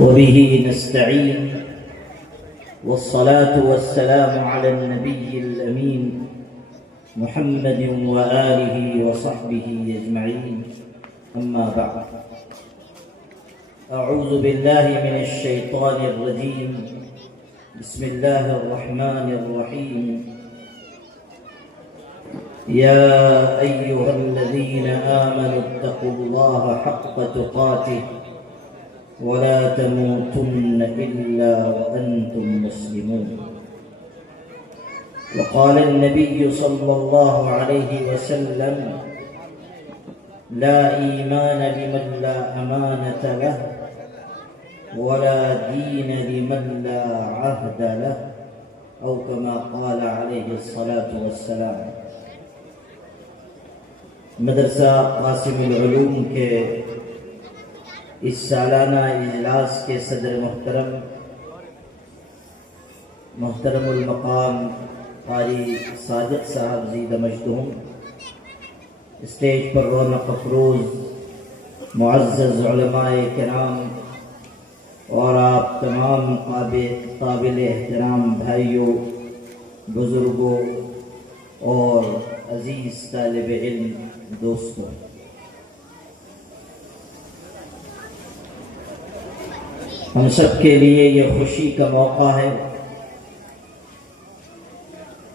وبه نستعين، والصلاة والسلام على النبي الأمين محمد وآله وصحبه أجمعين. أما بعد، أعوذ بالله من الشيطان الرجيم. بسم الله الرحمن الرحيم. يا أيها الذين آمنوا اتقوا الله حق تقاته ولا تموتن إلا وأنتم مسلمون. وقال النبي صلى الله عليه وسلم: لا إيمان لمن لا أمانة له ولا دين لمن لا عهد له، أو كما قال عليه الصلاة والسلام. مدرسہ قاسم العلوم کے اس سالانہ اجلاس کے صدر محترم المقام قاری صادق صاحب زیدہ مجدہم، اسٹیج پر رونق افروز معزز علماء کرام اور آپ تمام قابل احترام بھائیوں، بزرگوں اور عزیز طالب علم دوستوں، ہم سب کے لیے یہ خوشی کا موقع ہے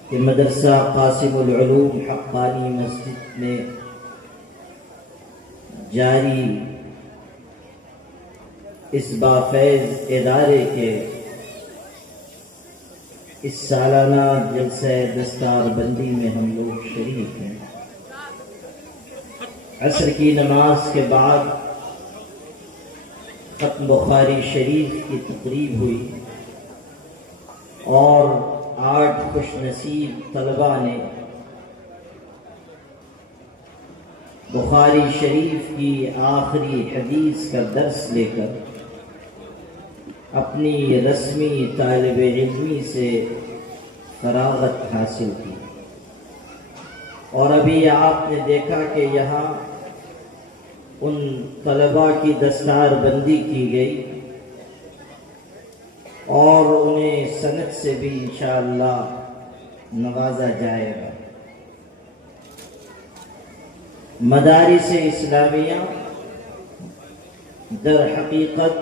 کہ مدرسہ قاسم العلوم حقانی مسجد میں جاری اس بافیض ادارے کے اس سالانہ جلسہ دستار بندی میں ہم لوگ شریک ہیں. عصر کی نماز کے بعد ختم بخاری شریف کی تقریب ہوئی اور 8 خوش نصیب طلباء نے بخاری شریف کی آخری حدیث کا درس لے کر اپنی رسمی طالب علمی سے فراغت حاصل کی. اور ابھی آپ نے دیکھا کہ یہاں ان طلباء کی دستار بندی کی گئی اور انہیں سند سے بھی انشاءاللہ نوازا جائے گا. مدارس اسلامیہ در حقیقت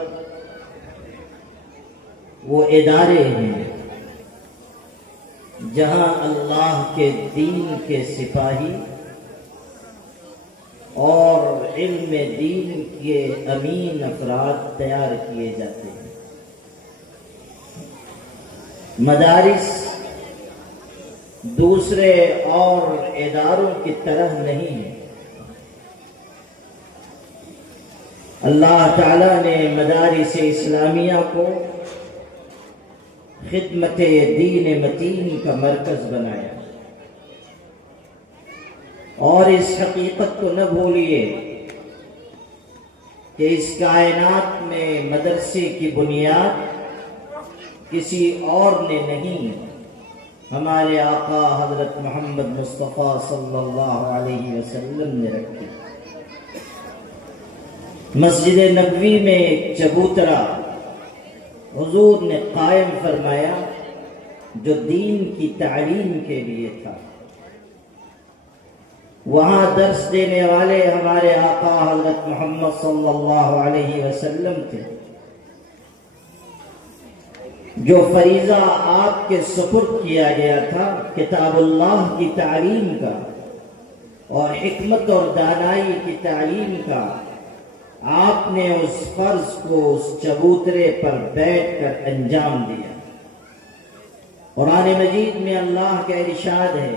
وہ ادارے ہیں جہاں اللہ کے دین کے سپاہی اور علم دین کے امین افراد تیار کیے جاتے ہیں. مدارس دوسرے اور اداروں کی طرح نہیں ہے. اللہ تعالیٰ نے مدارس اسلامیہ کو خدمت دین متین کا مرکز بنایا. اور اس حقیقت کو نہ بھولیے کہ اس کائنات میں مدرسے کی بنیاد کسی اور نے نہیں، ہمارے آقا حضرت محمد مصطفیٰ صلی اللہ علیہ وسلم نے رکھی. مسجد نبوی میں ایک چبوترا حضور نے قائم فرمایا جو دین کی تعلیم کے لیے تھا. وہاں درس دینے والے ہمارے آقا حضرت محمد صلی اللہ علیہ وسلم تھے. جو فریضہ آپ کے سپرد کیا گیا تھا کتاب اللہ کی تعلیم کا اور حکمت اور دانائی کی تعلیم کا، آپ نے اس فرض کو اس چبوترے پر بیٹھ کر انجام دیا. قرآن مجید میں اللہ کا ارشاد ہے: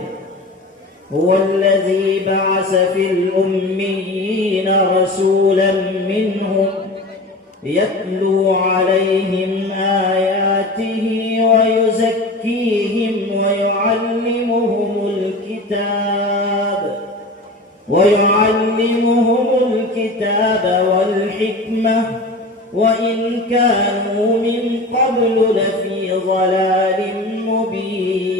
هو الذي بعث في الأميين رسولا منهم يتلو عليهم آياته ويزكيهم ويعلمهم الكتاب والحكمة وإن كانوا من قبل لفي ضلال مبين.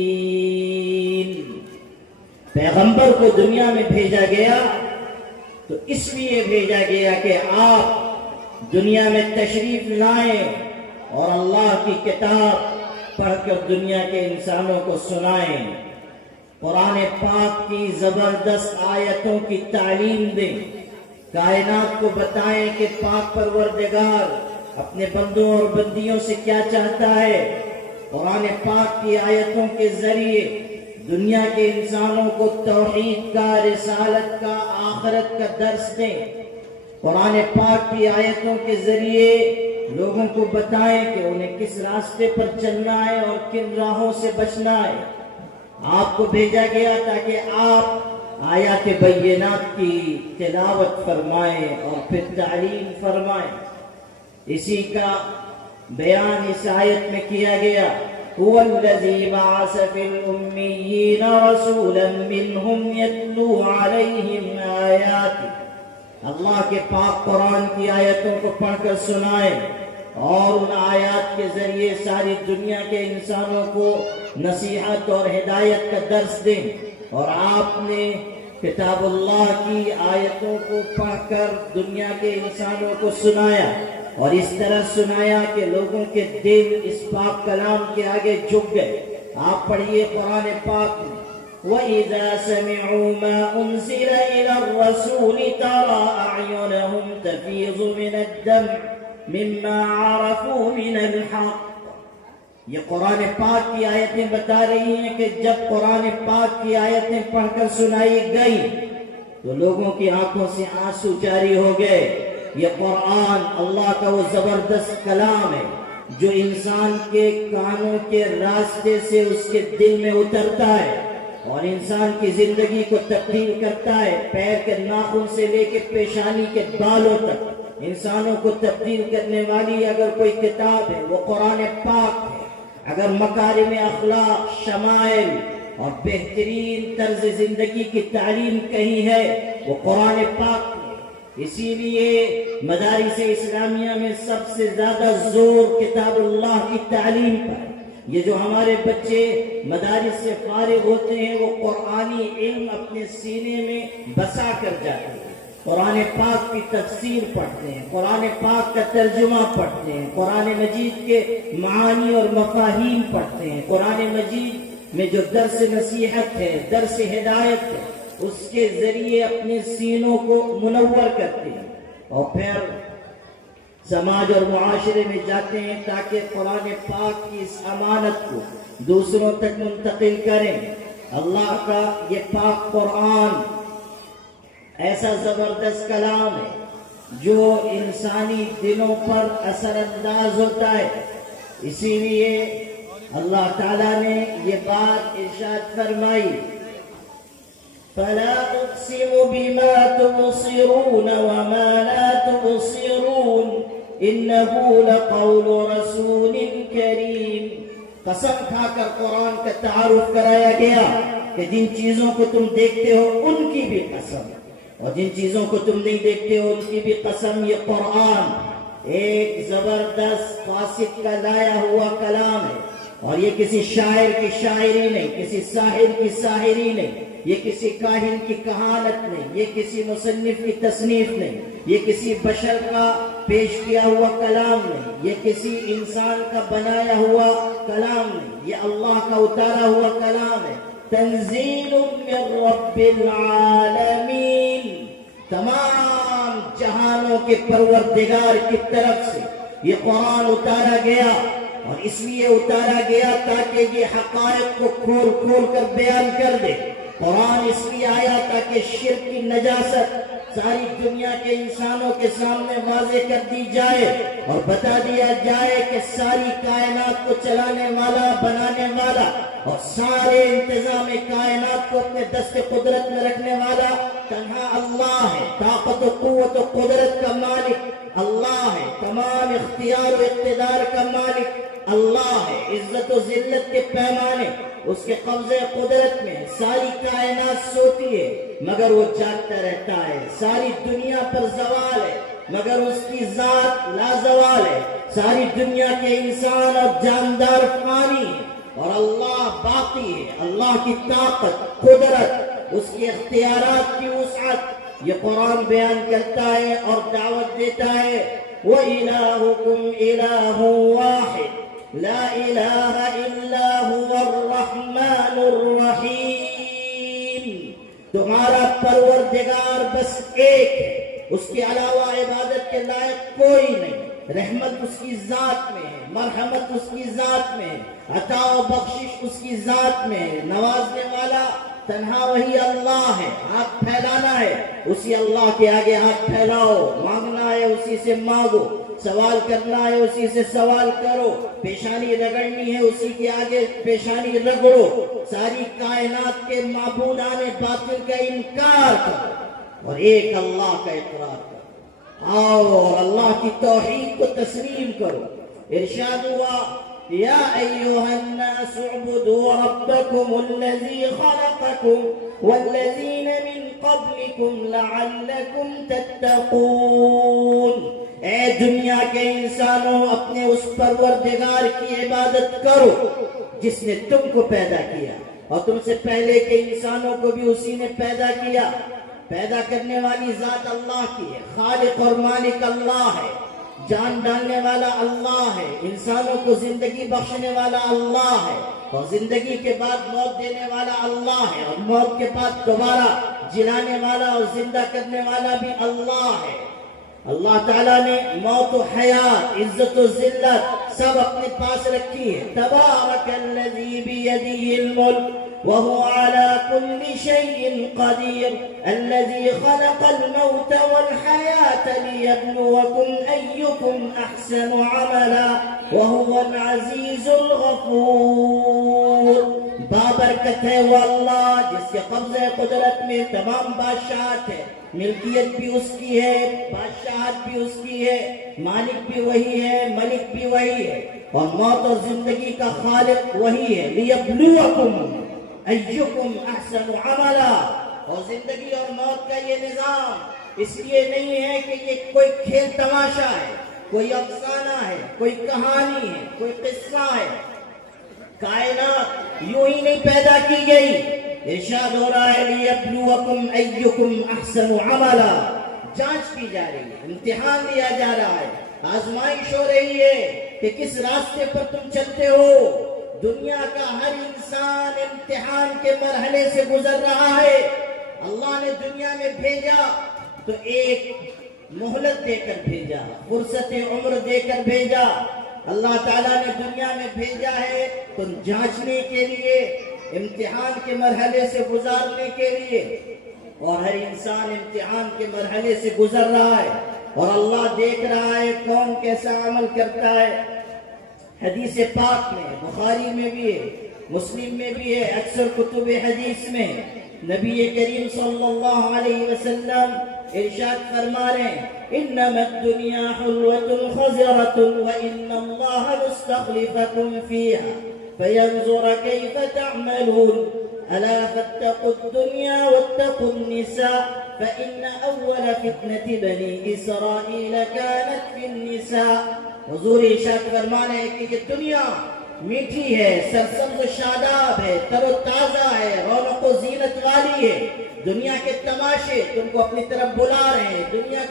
پیغمبر کو دنیا میں بھیجا گیا تو اس لیے بھیجا گیا کہ آپ دنیا میں تشریف لائیں اور اللہ کی کتاب پڑھ کر دنیا کے انسانوں کو سنائیں، قرآن پاک کی زبردست آیتوں کی تعلیم دیں، کائنات کو بتائیں کہ پاک پروردگار اپنے بندوں اور بندیوں سے کیا چاہتا ہے۔ قرآن پاک کی آیتوں کے ذریعے دنیا کے انسانوں کو توحید کا، رسالت کا، آخرت کا درس دیں۔ قرآن پاک کی آیتوں کے ذریعے لوگوں کو بتائیں کہ انہیں کس راستے پر چلنا ہے اور کن راہوں سے بچنا ہے۔ آپ کو بھیجا گیا تاکہ آپ آیات بینات کی تلاوت فرمائیں اور پھر تعلیم فرمائیں۔ اسی کا بیان اس آیت میں کیا گیا، هو الذي بعث في الأميين رسولا منهم يتلو عليهم آياته۔ اللہ کے پاک قرآن کی آیتوں کو پڑھ کر سنائیں اور ان آیات کے ذریعے ساری دنیا کے انسانوں کو نصیحت اور ہدایت کا درس دیں۔ اور آپ نے کتاب اللہ کی آیتوں کو پڑھ کر دنیا کے انسانوں کو سنایا، اور اس طرح سنایا کہ لوگوں کے دل اس پاک کلام کے آگے جھک گئے۔ آپ پڑھیے قرآن پاک میں، وَإِذَا سَمِعُوا مَا أُنزِلَ إِلَى الرَّسُولِ تَرَىٰ أَعْيُنَهُمْ تَفِيضُ مِنَ الدَّمْعِ مِمَّا عَرَفُوا مِنَ الْحَقِّ۔ یہ قرآن پاک کی آیتیں بتا رہی ہیں کہ جب قرآن پاک کی آیتیں پڑھ کر سنائی گئی تو لوگوں کی آنکھوں سے آنسو جاری ہو گئے۔ یہ قرآن اللہ کا وہ زبردست کلام ہے جو انسان کے کانوں کے راستے سے اس کے دل میں اترتا ہے اور انسان کی زندگی کو تبدیل کرتا ہے۔ پیر کے ناخن سے لے کے پیشانی کے بالوں تک انسانوں کو تبدیل کرنے والی اگر کوئی کتاب ہے وہ قرآن پاک ہے۔ اگر مکارم اخلاق، شمائل اور بہترین طرز زندگی کی تعلیم کہیں ہے وہ قرآن پاک ہے۔ اسی لیے مدارس اسلامیہ میں سب سے زیادہ زور کتاب اللہ کی تعلیم پر۔ یہ جو ہمارے بچے مدارس سے فارغ ہوتے ہیں وہ قرآنی علم اپنے سینے میں بسا کر جاتے ہیں، قرآن پاک کی تفسیر پڑھتے ہیں، قرآن پاک کا ترجمہ پڑھتے ہیں، قرآن مجید کے معانی اور مفاہیم پڑھتے ہیں، قرآن مجید میں جو درس نصیحت ہے، درس ہدایت ہے، اس کے ذریعے اپنے سینوں کو منور کرتے ہیں اور پھر سماج اور معاشرے میں جاتے ہیں تاکہ قرآن پاک کی اس امانت کو دوسروں تک منتقل کریں۔ اللہ کا یہ پاک قرآن ایسا زبردست کلام ہے جو انسانی دلوں پر اثر انداز ہوتا ہے۔ اسی لیے اللہ تعالیٰ نے یہ بات ارشاد فرمائی، فَلَا أُقْسِمُ بِمَا تُبْصِرُونَ وَمَا لَا تُبْصِرُونَ إِنَّهُ لَقَوْلُ رَسُولٍ كَرِيمٍ۔ قسم کھا کر قرآن کا تعارف کرایا گیا کہ جن چیزوں کو تم دیکھتے ہو ان کی بھی قسم، اور جن چیزوں کو تم نہیں دیکھتے ہو ان کی بھی قسم۔ یہ قرآن ایک زبردست قاصد کا لایا ہوا کلام ہے، اور یہ کسی شاعر کی شاعری نہیں، کسی ساحر کی ساحری نہیں، یہ کسی کاہن کی کہانت نہیں، یہ کسی مصنف کی تصنیف نہیں، یہ کسی بشر کا پیش کیا ہوا کلام نہیں، یہ کسی انسان کا بنایا ہوا کلام نہیں، یہ اللہ کا اتارا ہوا کلام ہے۔ تنزیل من رب العالمین، تمام جہانوں کے پروردگار کی طرف سے یہ قرآن اتارا گیا، اور اس لیے اتارا گیا تاکہ یہ حقائق کو کھول کھول کر بیان کر دے۔ قرآن اس لیے آیا تاکہ شرک کی نجاست ساری دنیا کے انسانوں کے سامنے واضح کر دی جائے اور بتا دیا جائے کہ ساری کائنات کو چلانے والا، بنانے والا اور سارے انتظام کائنات کو اپنے دست قدرت میں رکھنے والا تنہا اللہ ہے۔ طاقت و قوت و قدرت کا مالک اللہ ہے، تمام اختیار و اقتدار کا مالک اللہ ہے، عزت و ذلت کے پیمانے اس کے قبضے قدرت میں۔ ساری کائنات سوتی ہے مگر وہ جاگتا رہتا ہے، ساری دنیا پر زوال ہے مگر اس کی ذات لازوال ہے، ساری دنیا کے انسان اور جاندار فانی ہے اور اللہ باقی ہے۔ اللہ کی طاقت، قدرت، اس کے اختیارات کی وسعت یہ قرآن بیان کرتا ہے اور دعوت دیتا ہے وإلهكم إله واحد لا إله إلا هو الرحمن الرحيم. تمہارا پروردگار بس ایک ہے، اس کے علاوہ عبادت کے لائق کوئی نہیں. رحمت اس کی ذات میں ہے، مرحمت اس کی ذات میں ہے، عطا و بخشش اس کی ذات میں ہے. نوازنے والا تنہا وہی اللہ ہے. ہاتھ پھیلانا ہے اسی اللہ کے آگے ہاتھ پھیلاؤ، مانگنا ہے اسی سے مانگو، سوال کرنا ہے اسی سے سوال کرو، پیشانی رگڑنی ہے اسی کے آگے پیشانی رگڑو. ساری کائنات کے معبودان باطل کا انکار کرو اور ایک اللہ کا اقرار کرو. آؤ اور اللہ کی توحید کو تسلیم کرو. ارشاد ہوا یا ایھا الناس اعبدوا ربکم الذی خلقکم والذین من قبلکم لعلکم تتقون. اے دنیا کے انسانوں، اپنے اس پروردگار کی عبادت کرو جس نے تم کو پیدا کیا اور تم سے پہلے کے انسانوں کو بھی اسی نے پیدا کیا. پیدا کرنے والی ذات اللہ کی ہے، خالق اور مالک اللہ ہے، جان ڈالنے والا اللہ ہے، انسانوں کو زندگی بخشنے والا اللہ ہے، اور زندگی کے بعد موت دینے والا اللہ ہے، اور موت کے بعد دوبارہ جلانے والا اور زندہ کرنے والا بھی اللہ ہے. اللہ تعالیٰ نے موت و حیات، عزت و ذلت سب اپنے پاس رکھی ہے. تبارک الذی بیدہ الملک وهو على كل شيء قدير الذي خلق الموت والحياة ليبلوكم أيكم أحسن عملا وهو العزيز الغفور. بابرکت ہے وہ اللہ جس کے قبضہ قدرت میں تمام بادشاہت ہے، ملکیت بھی اس کی ہے، بادشاہت بھی اس کی ہے، مالک بھی وہی ہے، ملک بھی وہی ہے، اور موت اور زندگی کا خالق وہی ہے. لیبلوکم ایکم احسن عملا. اور زندگی اور موت کا یہ نظام اس لیے نہیں ہے کہ یہ کوئی کھیل تماشا ہے، کوئی افسانہ ہے، کوئی کہانی ہے، کوئی قصہ ہے. کائنات یوں ہی نہیں پیدا کی گئی. ارشاد ہو رہا ہے لیبلوکم ایکم احسن عملا. جانچ کی جا رہی ہے، امتحان لیا جا رہا ہے، آزمائش ہو رہی ہے کہ کس راستے پر تم چلتے ہو. دنیا کا ہر انسان امتحان کے مرحلے سے گزر رہا ہے. اللہ نے دنیا میں بھیجا تو ایک مہلت دے کر بھیجا، فرصت عمر دے کر بھیجا. اللہ تعالیٰ نے دنیا میں بھیجا ہے تو جانچنے کے لیے، امتحان کے مرحلے سے گزارنے کے لیے. اور ہر انسان امتحان کے مرحلے سے گزر رہا ہے اور اللہ دیکھ رہا ہے کون کیسا عمل کرتا ہے. حدیث پاک میں، بخاری میں بھی ہے، مسلم میں بھی ہے، اکثر کتب حدیث میں نبی کریم صلی اللہ علیہ وسلم ارشاد فرما رہے ہیں انما الدنیا حلوة خضرة وان اللہ مستخلفکم فیہا فینظر کیف تعملون الا فاتقوا الدنیا واتقوا النساء فان اول فتنة بنی اسرائیل كانت في النساء. حضور ارشاد فرما رہے ہیں کہ یہ دنیا میٹھی ہے، سرسبز و شاداب ہے، تر و تازہ ہے، رونق و زینت والی ہے. دنیا کے تماشے تم کو اپنی طرف بلا رہے ہیں، دنیا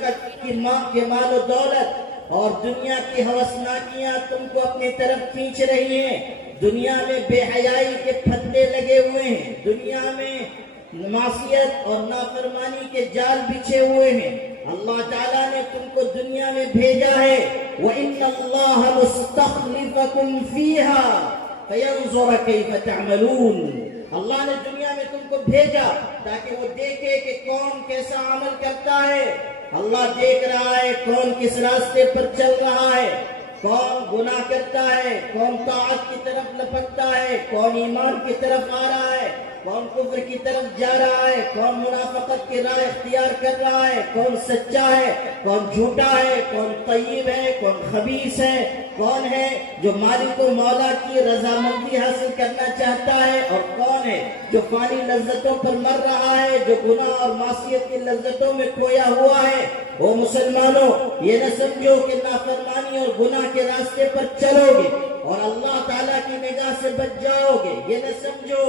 کے مال و دولت اور دنیا کی ہوسناکیاں تم کو اپنی طرف کھینچ رہی ہیں. دنیا میں بے حیائی کے پھندے لگے ہوئے ہیں، دنیا میں معصیت اور نافرمانی کے جال بچھے ہوئے ہیں. اللہ تعالیٰ نے تم کو دنیا میں بھیجا ہے وَإِنَّ اللَّهَ مُسْتَخْلِفَكُمْ فِيهَا فَيَنْظُرَ كَيْفَ تَعْمَلُونَ. اللہ نے دنیا میں تم کو بھیجا تاکہ وہ دیکھے کہ کون کیسا عمل کرتا ہے. اللہ دیکھ رہا ہے کون کس راستے پر چل رہا ہے، کون گناہ کرتا ہے، کون طاعت کی طرف لپکتا ہے، کون ایمان کی طرف آ رہا ہے، کون کفر کی طرف جا رہا ہے، کون منافقت کی راہ اختیار کر رہا ہے، کون سچا ہے، کون جھوٹا ہے، کون طیب ہے، کون خبیث ہے، کون ہے جو مالک و مولا کی رضامندی حاصل کرنا چاہتا ہے، اور کون ہے جو فانی لذتوں پر مر رہا ہے، جو گناہ اور معصیت کی لذتوں میں کھویا ہوا ہے. او مسلمانوں، یہ نہ سمجھو کہ نافرمانی اور گناہ کے راستے پر چلو گے اور اللہ تعالیٰ کی نگاہ سے بچ جاؤ گے۔ یہ نہ سمجھو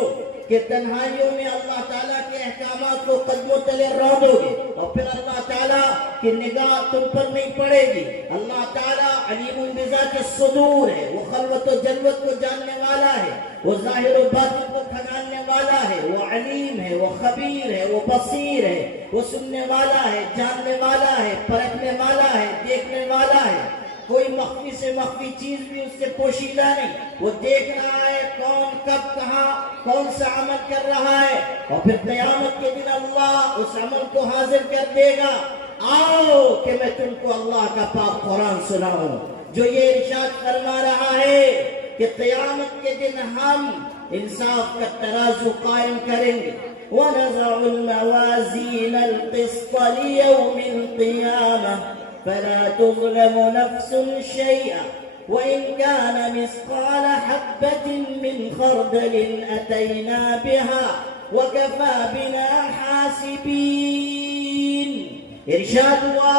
کہ تنہائیوں میں اللہ تعالیٰ کے احکامات کو قدموں تلے رونو گے اور پھر اللہ تعالیٰ کی نگاہ تم پر نہیں پڑے گی۔ اللہ تعالیٰ علیم بذات الصدور ہے، وہ خلوت و جلوت کو جاننے والا ہے، وہ ظاہر و باطن کو کھگاننے والا ہے، وہ علیم ہے، وہ خبیر ہے، وہ بصیر ہے، وہ سننے والا ہے، جاننے والا ہے، پرکھنے والا ہے، دیکھنے والا ہے۔ کوئی مخفی سے مخفی چیز بھی اس سے پوشیدہ نہیں، وہ دیکھ رہا ہے کون کب کہاں کون سا عمل کر رہا ہے، اور پھر قیامت کے دن اللہ اس عمل کو حاضر کر دے گا۔ آؤ کہ میں تم کو اللہ کا پاک قرآن سناؤں جو یہ ارشاد فرما رہا ہے کہ قیامت کے دن ہم انصاف کا ترازو قائم کریں گے۔ وَنَزَعُ الْمَوَازِينَ الْقِسْطَ لِيَوْمِ الْقِيَامَةِ فلا تظلم نفس شيئا وإن كان مثقال حبة من خردل أتينا بها وكفى بنا حاسبين۔ ارشاد ہوا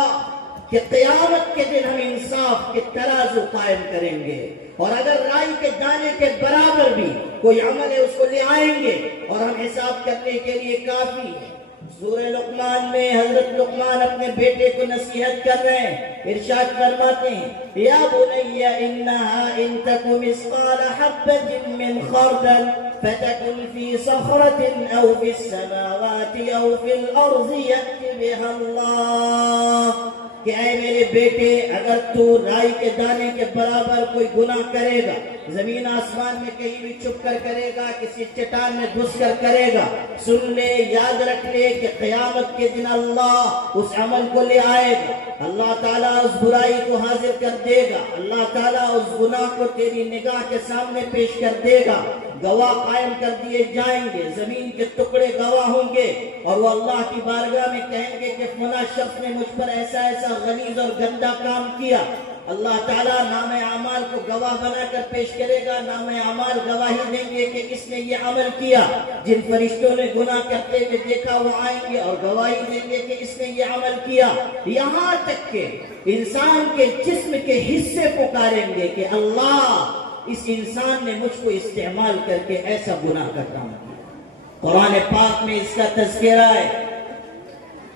کہ قیامت کے دن ہم انصاف کے ترازو قائم کریں گے، اور اگر رائی کے دانے کے برابر بھی کوئی عمل ہے اس کو لے آئیں گے اور ہم حساب کرنے کے لیے کافی ہے۔ سورہ لقمان میں حضرت لقمان اپنے بیٹے کو نصیحت کر رہے ہیں، ارشاد فرماتے ہیں یا بنی انہا ان تک مثقال حبۃ من خردل فتکن فی صخرۃ او فی السماوات او فی الارض یأت بها اللہ، کہ اے میرے بیٹے اگر تو رائی کے دانے کے برابر کوئی گناہ کرے گا، زمین آسمان میں کہیں بھی چھپ کر کرے گا، کسی چٹان میں گھس کر کرے گا، سن لے یاد رکھ لے کہ قیامت کے دن اللہ اس عمل کو لے آئے گا، اللہ تعالیٰ اس برائی کو حاضر کر دے گا، اللہ تعالیٰ اس گناہ کو تیری نگاہ کے سامنے پیش کر دے گا، گواہ قائم کر دیے جائیں گے، زمین کے ٹکڑے گواہ ہوں گے، اور وہ اللہ کی بارگاہ میں کہیں گے کہ فلاں شخص نے مجھ پر ایسا ایسا غلیظ اور گندا کام کیا۔ اللہ تعالیٰ نام اعمال کو گواہ بنا کر پیش کرے گا، نام اعمال گواہی دیں گے کہ اس نے یہ عمل کیا، جن فرشتوں نے گناہ کرتے ہوئے دیکھا وہ آئیں گے اور گواہی دیں گے کہ اس نے یہ عمل کیا، یہاں تک کہ انسان کے جسم کے حصے پکاریں گے کہ اللہ اس انسان نے مجھ کو استعمال کر کے ایسا گناہ کا کام کیا۔ قرآن پاک میں اس کا تذکرہ ہے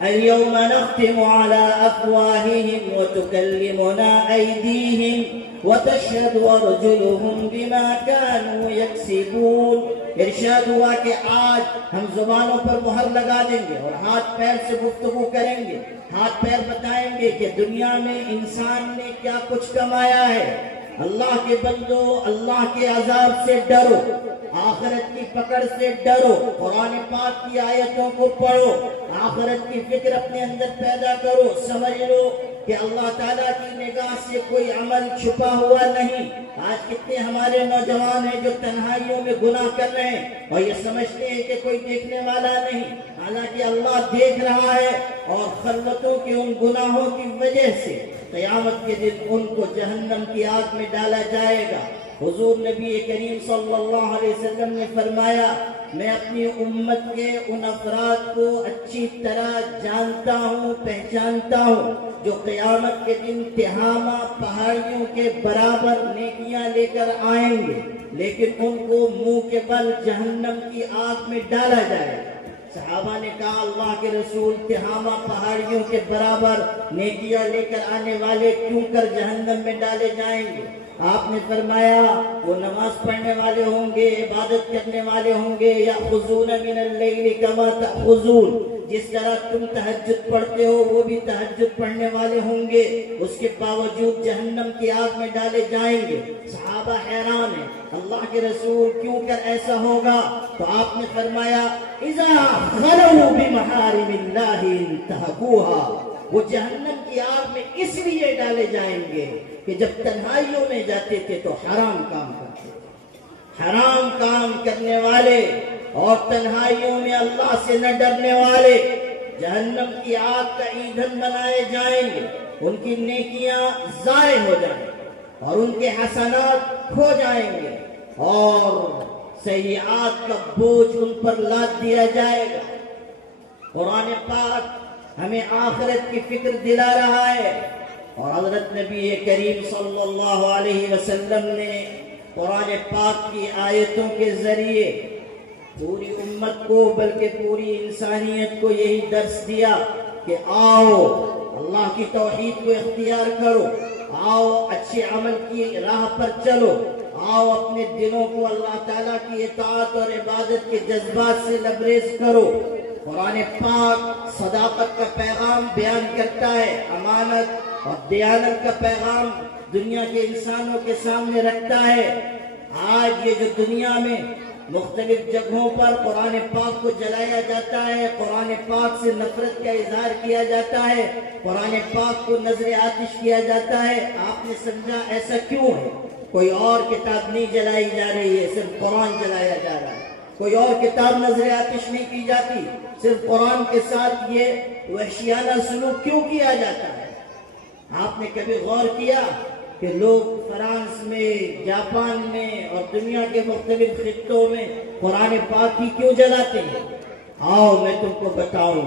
اليوم نختم على افواههم وتكلمنا ايديهم وتشهد ارجلهم بما كانوا يكسبون۔ ارشاد ہوا کہ آج ہم زبانوں پر مہر لگا دیں گے اور ہاتھ پیر سے گفتگو کریں گے، ہاتھ پیر بتائیں گے کہ دنیا میں انسان نے کیا کچھ کمایا ہے۔ اللہ کے بندو اللہ کے عذاب سے ڈرو، آخرت کی پکڑ سے ڈرو، قرآن پاک کی آیتوں کو پڑھو، آخرت کی فکر اپنے اندر پیدا کرو، سمجھ لو کہ اللہ تعالیٰ کی نگاہ سے کوئی عمل چھپا ہوا نہیں۔ آج کتنے ہمارے نوجوان ہیں جو تنہائیوں میں گناہ کر رہے ہیں اور یہ سمجھتے ہیں کہ کوئی دیکھنے والا نہیں، حالانکہ اللہ دیکھ رہا ہے، اور خلوتوں کے ان گناہوں کی وجہ سے قیامت کے دن ان کو جہنم کی آگ میں ڈالا جائے گا۔ حضور نبی کریم صلی اللہ علیہ وسلم نے فرمایا میں اپنی امت کے ان افراد کو اچھی طرح جانتا ہوں، پہچانتا ہوں جو قیامت کے دن تہامہ پہاڑیوں کے برابر نیکیاں لے کر آئیں گے، لیکن ان کو منہ کے بل جہنم کی آگ میں ڈالا جائے گا۔ صحابہ نے کہا اللہ کے رسول تہامہ پہاڑیوں کے برابر نیکیاں لے کر آنے والے کیوں کر جہنم میں ڈالے جائیں گے؟ آپ نے فرمایا وہ نماز پڑھنے والے ہوں گے، عبادت کرنے والے ہوں گے، یأخذون من اللیل کما تأخذون، جس طرح تم تہجد پڑھتے ہو وہ بھی تہجد پڑھنے والے ہوں گے، اس کے باوجود جہنم کی آگ میں ڈالے جائیں گے۔ صحابہ حیران ہیں اللہ کے رسول کیوں کر ایسا ہوگا؟ تو آپ نے فرمایا اذا خلوا بمحارم اللہ انتہکوہا، وہ جہنم کی آگ میں اس لیے ڈالے جائیں گے کہ جب تنہائیوں میں جاتے تھے تو حرام کام کرتے تھے، حرام کام کرنے والے اور تنہائیوں میں اللہ سے نہ ڈرنے والے جہنم کی آگ کا ایندھن بنائے جائیں گے، ان کی نیکیاں ضائع ہو جائیں گے اور ان کے حسنات کھو جائیں گے اور سیئات کا بوجھ ان پر لاد دیا جائے گا۔ قرآن پاک ہمیں آخرت کی فکر دلا رہا ہے، اور حضرت نبی کریم صلی اللہ علیہ وسلم نے قرآن پاک کی آیتوں کے ذریعے پوری امت کو بلکہ پوری انسانیت کو یہی درس دیا کہ آؤ اللہ کی توحید کو اختیار کرو، آؤ اچھے عمل کی راہ پر چلو، آؤ اپنے دلوں کو اللہ تعالیٰ کی اطاعت اور عبادت کے جذبات سے لبریز کرو۔ قرآن پاک صداقت کا پیغام بیان کرتا ہے، امانت اور دیانت کا پیغام دنیا کے انسانوں کے سامنے رکھتا ہے۔ آج یہ جو دنیا میں مختلف جگہوں پر قرآن پاک کو جلایا جاتا ہے، قرآن پاک سے نفرت کا اظہار کیا جاتا ہے، قرآن پاک کو نظر آتش کیا جاتا ہے، آپ نے سمجھا ایسا کیوں ہے؟ کوئی اور کتاب نہیں جلائی جا رہی ہے، صرف قرآن جلایا جا رہا ہے۔ کوئی اور کتاب نظر آتش نہیں کی جاتی، صرف قرآن کے ساتھ یہ وحشیانہ سلوک کیوں کیا جاتا ہے؟ آپ نے کبھی غور کیا کہ لوگ فرانس میں، جاپان میں اور دنیا کے مختلف خطوں میں قرآن پاک ہی کیوں جلاتے ہیں؟ آؤ میں تم کو بتاؤں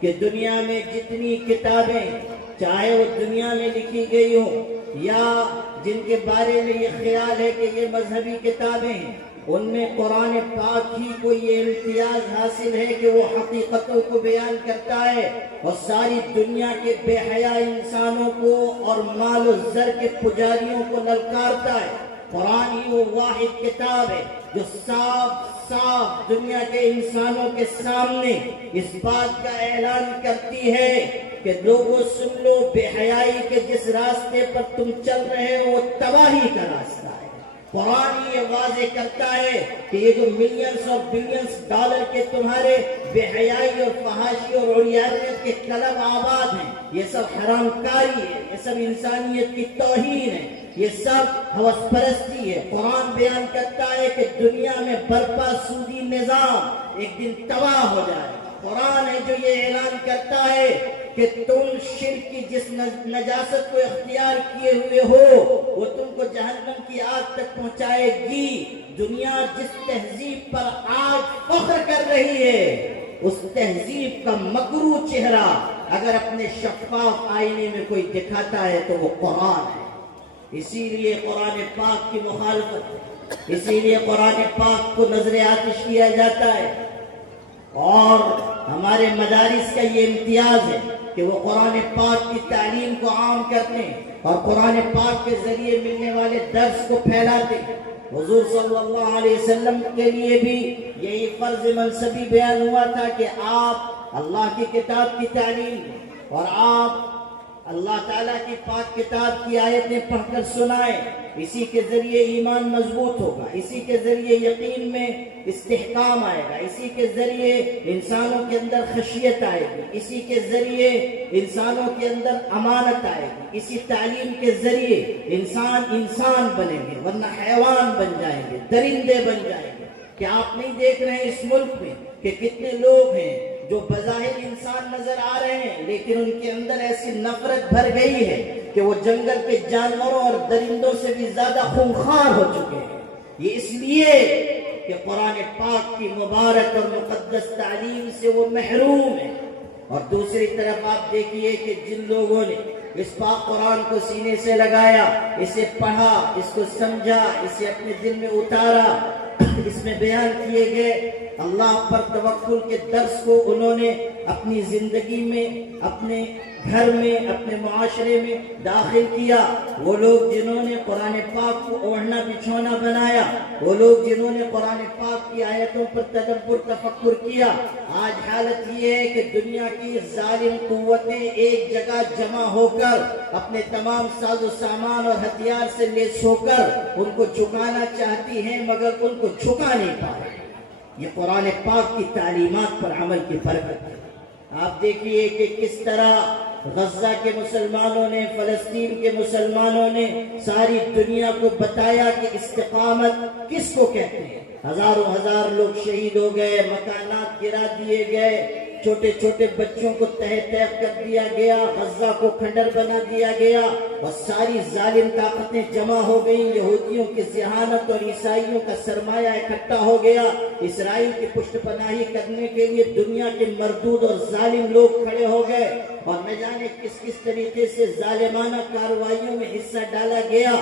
کہ دنیا میں جتنی کتابیں، چاہے وہ دنیا میں لکھی گئی ہوں یا جن کے بارے میں یہ خیال ہے کہ یہ مذہبی کتابیں ہیں، ان میں قرآن پاک ہی کو یہ امتیاز حاصل ہے کہ وہ حقیقتوں کو بیان کرتا ہے اور ساری دنیا کے بے حیا انسانوں کو اور مال و زر کے پجاریوں کو للکارتا ہے۔ قرآن ہی وہ واحد کتاب ہے جو صاف صاف دنیا کے انسانوں کے سامنے اس بات کا اعلان کرتی ہے کہ لوگوں سن لو، بے حیائی کے جس راستے پر تم چل رہے ہو وہ تباہی کا راستہ ہے۔ قرآن یہ واضح کرتا ہے کہ یہ جو ملینز اور بلینز ڈالر کے تمہارے بے حیائی اور فحاشی اور عریانیت کے کلب آباد ہیں، یہ سب حرام کاری ہے، یہ سب انسانیت کی توہین ہے، یہ سب ہوس پرستی ہے۔ قرآن بیان کرتا ہے کہ دنیا میں برپا سودی نظام ایک دن تباہ ہو جائے۔ قرآن ہے جو یہ اعلان کرتا ہے کہ تم شرک کی جس نجاست کو اختیار کیے ہوئے ہو وہ تم کو جہنم کی آگ تک پہنچائے گی۔ دنیا جس تہذیب پر آج فخر کر رہی ہے اس تہذیب کا مکروہ چہرہ اگر اپنے شفاف آئینے میں کوئی دکھاتا ہے تو وہ قرآن ہے۔ اسی لیے قرآن پاک کی مخالفت، اسی لیے قرآن پاک کو نظر آتش کیا جاتا ہے، اور ہمارے مدارس کا یہ امتیاز ہے کہ وہ قرآن پاک کی تعلیم کو عام کرتے ہیں اور قرآن پاک کے ذریعے ملنے والے درس کو پھیلاتے ہیں۔ حضور صلی اللہ علیہ وسلم کے لیے بھی یہی فرض منصبی بیان ہوا تھا کہ آپ اللہ کی کتاب کی تعلیم دیں اور آپ اللہ تعالیٰ کی پاک کتاب کی آیتیں پڑھ کر سنائیں۔ اسی کے ذریعے ایمان مضبوط ہوگا، اسی کے ذریعے یقین میں استحکام آئے گا، اسی کے ذریعے انسانوں کے اندر خشیت آئے گی، اسی کے ذریعے انسانوں کے اندر امانت آئے گی، اسی تعلیم کے ذریعے انسان بنیں گے، ورنہ حیوان بن جائیں گے، درندے بن جائیں گے۔ کیا آپ نہیں دیکھ رہے ہیں اس ملک میں کہ کتنے لوگ ہیں جو بظاہر انسان نظر آ رہے ہیں لیکن ان کے اندر ایسی نفرت بھر گئی ہے کہ وہ جنگل کے جانوروں اور درندوں سے بھی زیادہ خونخوار ہو چکے ہیں۔ یہ اس لیے کہ قرآن پاک کی مبارک اور مقدس تعلیم سے وہ محروم ہیں۔ اور دوسری طرف آپ دیکھیے کہ جن لوگوں نے اس پاک قرآن کو سینے سے لگایا، اسے پڑھا، اس کو سمجھا، اسے اپنے دل میں اتارا، اس میں بیان کیے گئے اللہ پر توکل کے درس کو انہوں نے اپنی زندگی میں، اپنے گھر میں، اپنے معاشرے میں داخل کیا، وہ لوگ جنہوں نے قرآن پاک کو اوڑھنا بچھونا بنایا، وہ لوگ جنہوں نے قرآن پاک کی آیتوں پر تدبر تفکر کیا، آج حالت یہ ہے کہ دنیا کی ظالم قوتیں ایک جگہ جمع ہو کر اپنے تمام ساز و سامان اور ہتھیار سے لیس ہو کر ان کو جھکانا چاہتی ہیں مگر ان کو جھکا نہیں پا رہے۔ یہ قرآن پاک کی تعلیمات پر عمل کی برکت ہے۔ آپ دیکھیے کہ کس طرح غزہ کے مسلمانوں نے، فلسطین کے مسلمانوں نے ساری دنیا کو بتایا کہ استقامت کس کو کہتے ہیں۔ ہزاروں ہزار لوگ شہید ہو گئے، مکانات گرا دیے گئے، چھوٹے چھوٹے بچوں کو تہہ تہہ کر دیا گیا، غزہ کو کھنڈر بنا دیا گیا، اور ساری ظالم طاقتیں جمع ہو گئیں، یہودیوں کی ذہانت اور عیسائیوں کا سرمایہ اکٹھا ہو گیا، اسرائیل کی پشت پناہی کرنے کے لیے دنیا کے مردود اور ظالم لوگ کھڑے ہو گئے، اور نہ جانے کس کس طریقے سے ظالمانہ کارروائیوں میں حصہ ڈالا گیا،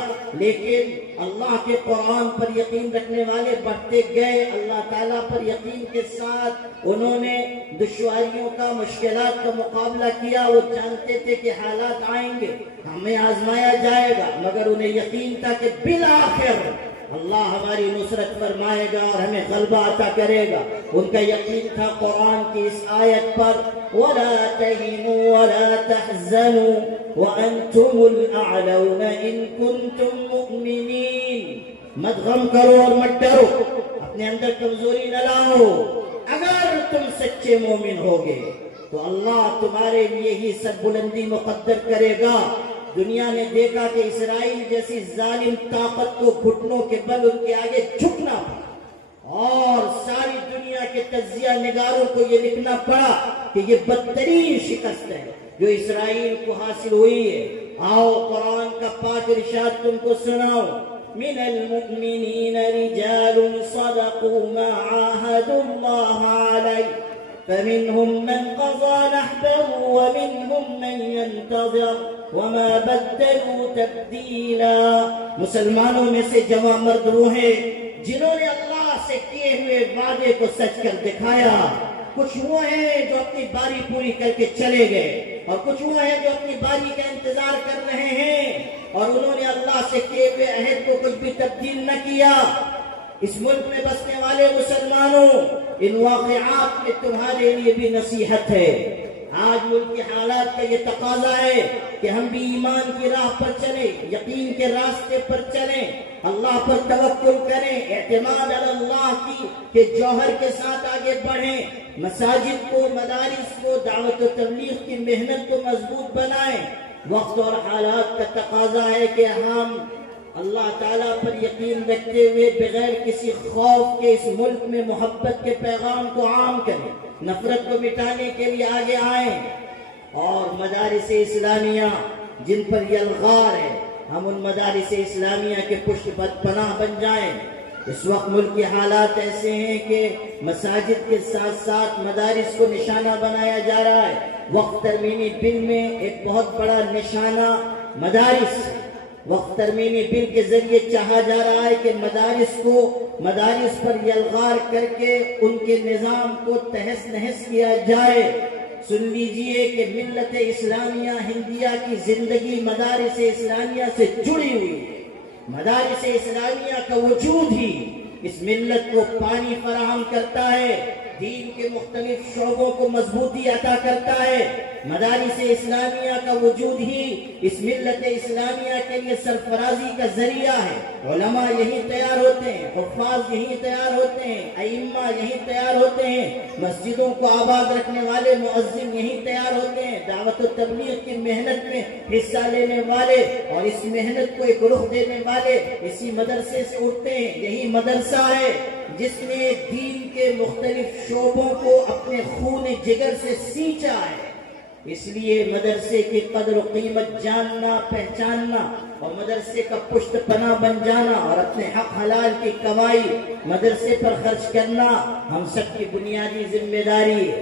لیکن اللہ کے قرآن پر یقین رکھنے والے بڑھتے گئے، اللہ تعالیٰ پر یقین کے ساتھ انہوں نے دشواریوں کا، مشکلات کا مقابلہ کیا۔ وہ جانتے تھے کہ حالات آئیں گے، ہمیں آزمایا جائے گا، مگر انہیں یقین تھا کہ بالآخر اللہ ہماری نصرت فرمائے گا اور ہمیں غلبہ عطا کرے گا۔ ان کا یقین تھا قرآن کی اس آیت پر، وَلَا تَهِنُوا وَلَا تَحْزَنُوا وَأَنْتُمُ الْأَعْلَوْنَ إِن كُنتُم مُؤْمِنِينَ۔ مت غم کرو اور مت ڈرو، اپنے اندر کمزوری نہ لاؤ، اگر تم سچے مومن ہوگے تو اللہ تمہارے لیے ہی سربلندی مقدر کرے گا۔ دنیا نے دیکھا کہ اسرائیل جیسی ظالم طاقت کو گھٹنوں کے بل ان کے آگے جھکنا پڑا، اور ساری دنیا کے تجزیہ نگاروں کو یہ لکھنا پڑا کہ یہ بدترین شکست ہے جو اسرائیل کو حاصل ہوئی ہے۔ آؤ قرآن کا پاک ارشاد تم کو سناؤ، من المؤمنین رجال صدقوا ما عاهدوا اللہ علیہ فمنهم من قضى نحبه ومنهم من ينتظر وما بدلوا تبدیلا۔ مسلمانوں میں سے جوان مرد وہ ہیں جنہوں نے اللہ سے کیے ہوئے وعدے کو سچ کر دکھایا، کچھ وہ ہیں جو اپنی باری پوری کر کے چلے گئے، اور کچھ وہ ہیں جو اپنی باری کا انتظار کر رہے ہیں، اور انہوں نے اللہ سے کیے ہوئے عہد کو کچھ بھی تبدیل نہ کیا۔ اس ملک میں بسنے والے مسلمانوں، ان واقعات میں تمہارے لیے بھی نصیحت ہے۔ آج ملک کے حالات کا یہ تقاضا ہے کہ ہم بھی ایمان کی راہ پر چلیں، یقین کے راستے پر چلیں، اللہ پر توکل کریں، اعتماد علی اللہ کے جوہر کے ساتھ آگے بڑھیں، مساجد کو، مدارس کو، دعوت و تبلیغ کی محنت کو مضبوط بنائیں۔ وقت اور حالات کا تقاضا ہے کہ ہم اللہ تعالیٰ پر یقین رکھتے ہوئے بغیر کسی خوف کے اس ملک میں محبت کے پیغام کو عام کریں، نفرت کو مٹانے کے لیے آگے آئیں، اور مدارس اسلامیہ جن پر یہ الغار ہے، ہم ان مدارس اسلامیہ کے پشت پناہ بن جائیں۔ اس وقت ملک کے حالات ایسے ہیں کہ مساجد کے ساتھ ساتھ مدارس کو نشانہ بنایا جا رہا ہے۔ وقت ترمیمی بل میں ایک بہت بڑا نشانہ مدارس، وقت ترمیمی بل کے ذریعے چاہا جا رہا ہے کہ مدارس پر یلغار کر کے ان کے نظام کو تہس نہس کیا جائے۔ سن لیجئے کہ ملت اسلامیہ ہندیہ کی زندگی مدارس اسلامیہ سے جڑی ہوئی ہے۔ مدارس اسلامیہ کا وجود ہی اس ملت کو پانی فراہم کرتا ہے، دین کے مختلف شعبوں کو مضبوطی عطا کرتا ہے۔ مدارس اسلامیہ کا وجود ہی اس ملت اسلامیہ کے لیے سرفرازی کا ذریعہ ہے۔ علماء یہی تیار ہوتے ہیں، حفاظ یہی تیار ہوتے ہیں، ائمہ یہی تیار ہوتے ہیں، مسجدوں کو آباد رکھنے والے مؤذن یہی تیار ہوتے ہیں، دعوت و تبلیغ کی محنت میں حصہ لینے والے اور اس محنت کو ایک رخ دینے والے اسی مدرسے سے اٹھتے ہیں۔ یہی مدرسہ ہے جس نے دین کے مختلف شعبوں کو اپنے خون جگر سے سینچا ہے۔ اس لیے مدرسے کی قدر و قیمت جاننا، پہچاننا اور مدرسے کا پشت پناہ بن جانا اور اپنے حق حلال کی کمائی مدرسے پر خرچ کرنا ہم سب کی بنیادی ذمہ داری ہے۔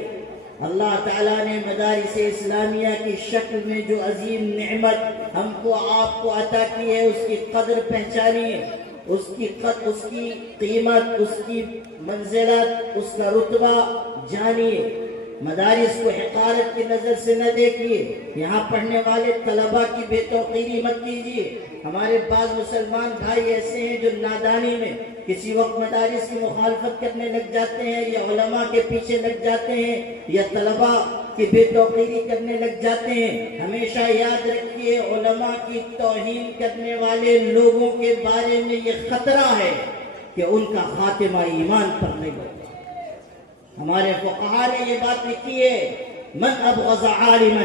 اللہ تعالیٰ نے مدارس اسلامیہ کی شکل میں جو عظیم نعمت ہم کو آپ کو عطا کی ہے، اس کی قدر پہچانیے، اس کی قیمت، اس کی منزلت، اس کا رتبہ جانیے۔ مدارس کو حقارت کی نظر سے نہ دیکھیے، یہاں پڑھنے والے طلباء کی بے توقیری مت کیجیے۔ ہمارے بعض مسلمان بھائی ایسے ہیں جو نادانی میں کسی وقت مدارس کی مخالفت کرنے لگ جاتے ہیں، یا علماء کے پیچھے لگ جاتے ہیں، یا طلباء کی بے توقیری کرنے لگ جاتے ہیں۔ ہمیشہ یاد رکھیے، علماء کی توہین کرنے والے لوگوں کے بارے میں یہ خطرہ ہے کہ ان کا خاتمہ ایمان پر نہیں ہوگا۔ ہمارے فقہاء نے یہ بات لکھی ہے، من ابغض عالما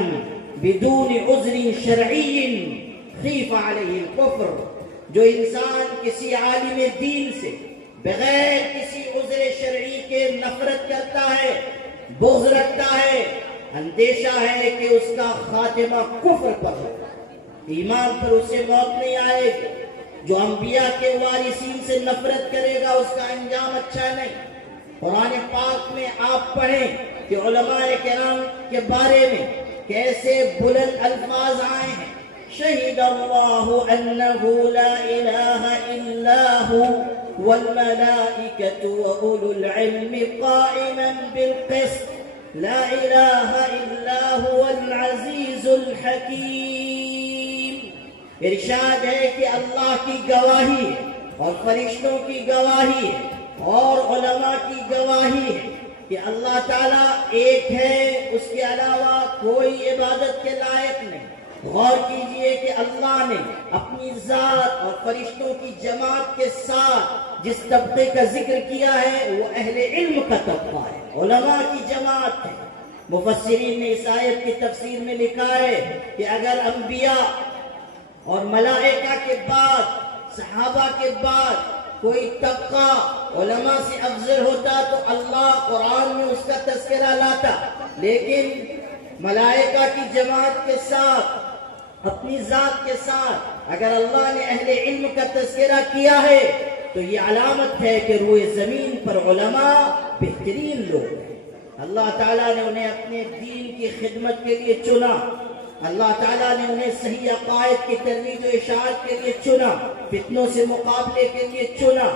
بدون عذر شرعی خیف علیہ الکفر۔ جو انسان کسی عالم دین سے بغیر کسی عذر شرعی کے نفرت کرتا ہے، بغض رکھتا ہے، اندیشہ ہے کہ اس کا خاتمہ کفر پر ہوگا۔ ایمان پر اسے موت نہیں آئے گی۔ جو انبیاء کے وارثین سے نفرت کرے گا اس کا انجام اچھا نہیں۔ قرآن پاک میں آپ پڑھیں کہ علماء کرام کے بارے میں کیسے بلند الفاظ آئے ہیں۔ شہد اللہ انہ لا الہ الا ہو والملائکۃ واولو العلم قائما بالقسط لا الہ الا هو العزیز الحکیم۔ ارشاد ہے کہ اللہ کی گواہی ہے اور فرشتوں کی گواہی ہے اور علماء کی گواہی ہے کہ اللہ تعالیٰ ایک ہے، اس کے علاوہ کوئی عبادت کے لائق نہیں۔ غور کیجئے کہ اللہ نے اپنی ذات اور فرشتوں کی جماعت کے ساتھ جس طبقے کا ذکر کیا ہے وہ اہل علم کا طبقہ ہے، علماء کی جماعت ہے۔ مفسرین نے اس آیت کی تفسیر میں لکھا ہے کہ اگر انبیاء اور ملائکہ کے بعد، صحابہ کے بعد کوئی طبقہ علماء سے افضل ہوتا تو اللہ قرآن میں اس کا تذکرہ لاتا، لیکن ملائکہ کی جماعت کے ساتھ، اپنی ذات کے ساتھ اگر اللہ نے اہل علم کا تذکرہ کیا ہے تو یہ علامت ہے کہ روئے زمین پر علماء بہترین لوگ ہیں۔ اللہ تعالیٰ نے انہیں اپنے دین کی خدمت کے لیے چنا، اللہ تعالیٰ نے انہیں صحیح عقائد کی ترویج و اشاعت کے لیے چنا، فتنوں سے مقابلے کے لیے چنا۔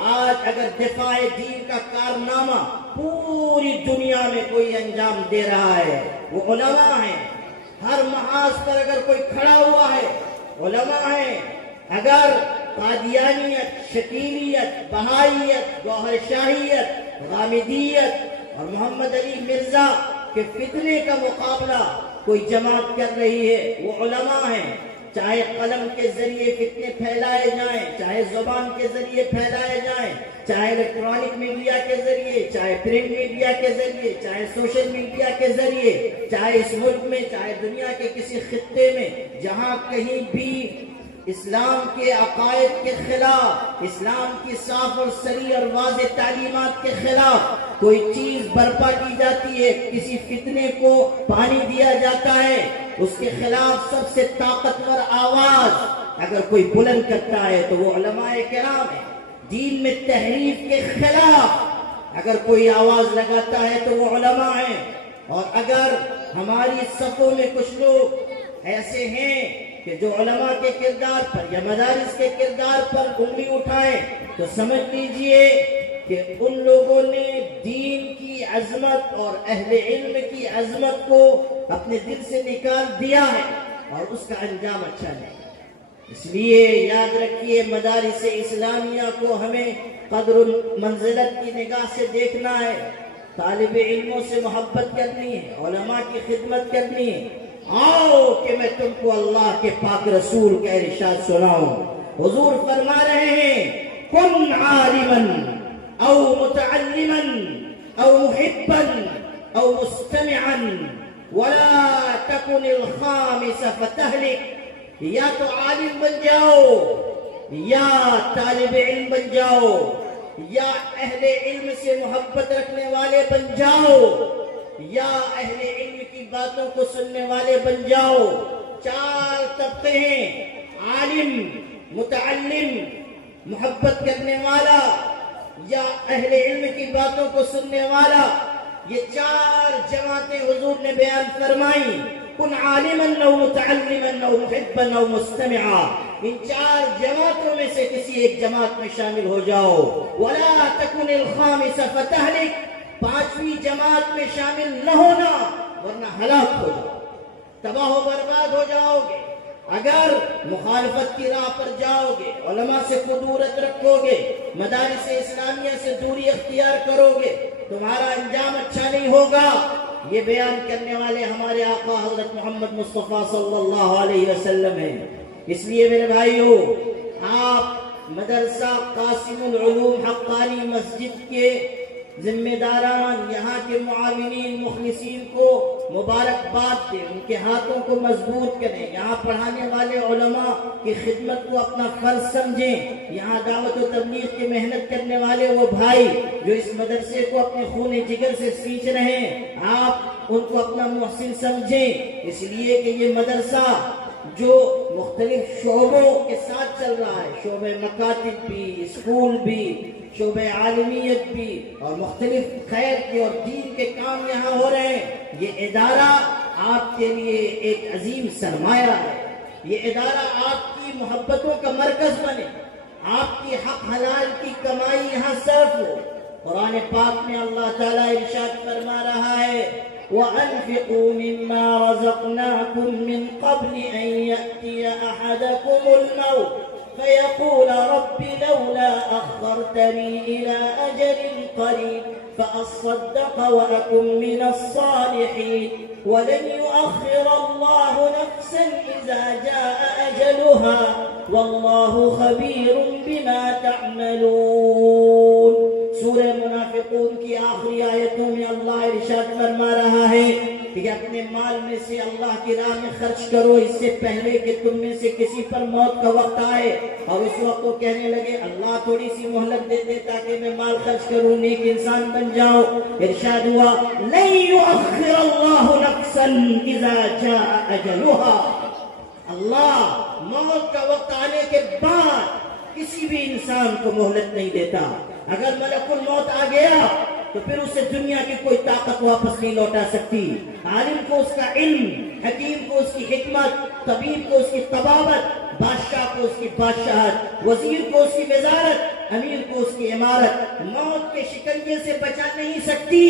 آج اگر دفاع دین کا کارنامہ پوری دنیا میں کوئی انجام دے رہا ہے وہ علماء ہیں۔ ہر محاذ پر اگر کوئی کھڑا ہوا ہے علماء ہیں۔ اگر قادیانیت، شکیلیت، بہائیت، گوہر شاہیت، غامدیت اور محمد علی مرزا کے فتنے کا مقابلہ کوئی جماعت کر رہی ہے وہ علماء ہیں۔ چاہے قلم کے ذریعے فتنے پھیلائے جائیں، چاہے زبان کے ذریعے پھیلائے جائیں، چاہے الیکٹرانک میڈیا کے ذریعے، چاہے پرنٹ میڈیا کے ذریعے، چاہے سوشل میڈیا کے ذریعے، چاہے اس ملک میں، چاہے دنیا کے کسی خطے میں، جہاں کہیں بھی اسلام کے عقائد کے خلاف، اسلام کی صاف اور صریح اور واضح تعلیمات کے خلاف کوئی چیز برپا کی جاتی ہے، کسی فتنے کو پانی دیا جاتا ہے، اس کے خلاف سب سے طاقتور آواز اگر کوئی بلند کرتا ہے تو وہ علماء کرام ہیں۔ دین میں تحریف کے خلاف اگر کوئی آواز لگاتا ہے تو وہ علماء ہیں۔ اور اگر ہماری صفوں میں کچھ لوگ ایسے ہیں کہ جو علماء کے کردار پر یا مدارس کے کردار پر انگلی اٹھائیں تو سمجھ لیجئے کہ ان لوگوں نے دین کی عظمت اور اہل علم کی عظمت کو اپنے دل سے نکال دیا ہے اور اس کا انجام اچھا نہیں۔ اس لیے یاد رکھیے مدارس اسلامیہ کو ہمیں قدر منزلت کی نگاہ سے دیکھنا ہے، طالب علموں سے محبت کرنی ہے، علماء کی خدمت کرنی ہے۔ آؤ کہ میں تم کو اللہ کے پاک رسول کا ارشاد سناؤں۔ حضور فرما رہے ہیں کن عالما او متعلما او محبا او مستمعا ولا تكن الخامس فتهلك۔ یا تو عالم بن جاؤ یا طالب علم بن جاؤ یا اہل علم سے محبت رکھنے والے بن جاؤ یا اہل علم کی باتوں کو سننے والے بن جاؤ۔ چار طبقے ہیں، عالم، متعلم، محبت کرنے والا یا اہل علم کی باتوں کو سننے والا۔ یہ چار جماعتیں حضور نے بیان فرمائی، کن عالما او متعلما او محبا او مستمعا۔ ان چار جماعتوں میں سے کسی ایک جماعت میں شامل ہو جاؤ۔ ولا تكن الخامس فتهلك، پانچویں جماعت میں شامل نہ ہونا ورنہ ہلاک ہو جاؤ، تباہ و برباد ہو جاؤ گے۔ اگر مخالفت کی راہ پر جاؤ گے، علماء سے خدورت رکھو گے، مدارس اسلامیہ سے دوری اختیار کرو گے، تمہارا انجام اچھا نہیں ہوگا۔ یہ بیان کرنے والے ہمارے آقا حضرت محمد مصطفیٰ صلی اللہ علیہ وسلم ہیں۔ اس لیے میرے بھائیو، آپ مدرسہ قاسم العلوم حقانی مسجد کے ذمہ داران، یہاں کے معاونین، مخلصین کو مبارکباد دیں، ان کے ہاتھوں کو مضبوط کریں، یہاں پڑھانے والے علماء کی خدمت کو اپنا فرض سمجھیں، یہاں دعوت و تبلیغ کی محنت کرنے والے وہ بھائی جو اس مدرسے کو اپنے خون جگر سے سینچ رہے ہیں، آپ ان کو اپنا محسن سمجھیں، اس لیے کہ یہ مدرسہ جو مختلف شعبوں کے ساتھ چل رہا ہے، شعبہ مکاتب بھی، اسکول بھی، شعبہ عالمیت بھی، اور مختلف خیر کے اور دین کے کام یہاں ہو رہے ہیں، یہ ادارہ آپ کے لیے ایک عظیم سرمایہ ہے۔ یہ ادارہ آپ کی محبتوں کا مرکز بنے، آپ کی حق حلال کی کمائی یہاں صرف ہو۔ قرآن پاک میں اللہ تعالیٰ ارشاد فرما رہا ہے وَأَنفِقُوا مِمَّا رَزَقْنَاكُم مِّن قَبْلِ أَن يَأْتِيَ أَحَدَكُمُ الْمَوْتُ فَيَقُولَ رَبِّ لَوْلَا أَخَّرْتَنِي إِلَىٰ أَجَلٍ قَرِيبٍ فَأَصَّدَّقَ وَأَكُن مِّنَ الصَّالِحِينَ وَلَن يُؤَخِّرَ اللَّهُ نَفْسًا إِذَا جَاءَ أَجَلُهَا وَاللَّهُ خَبِيرٌ بِمَا تَعْمَلُونَ۔ سورہ منافقون کی آخری آیتوں میں اللہ ارشاد فرما رہا ہے کہ اپنے مال میں سے اللہ کی راہ میں خرچ کرو اس سے پہلے کہ تم میں سے کسی پر موت کا وقت آئے اور اس وقت وہ کہنے لگے اللہ تھوڑی سی مہلت دے دے تاکہ میں مال خرچ کروں، نیک انسان بن جاؤں۔ ارشاد ہوا لن یؤخر اللہ نفسا اذا جاء اجلها، اللہ موت کا وقت آنے کے بعد کسی بھی انسان کو مہلت نہیں دیتا۔ اگر ملک الموت آ گیا تو پھر اسے دنیا کی کوئی طاقت واپس نہیں لوٹا سکتی۔ عالم کو اس کا علم، حکیم کو اس کی حکمت، طبیب کو اس کی طبابت، بادشاہ کو اس کی بادشاہت، وزیر کو اس کی وزارت، امیر کو اس کی عمارت موت کے شکنجے سے بچا نہیں سکتی۔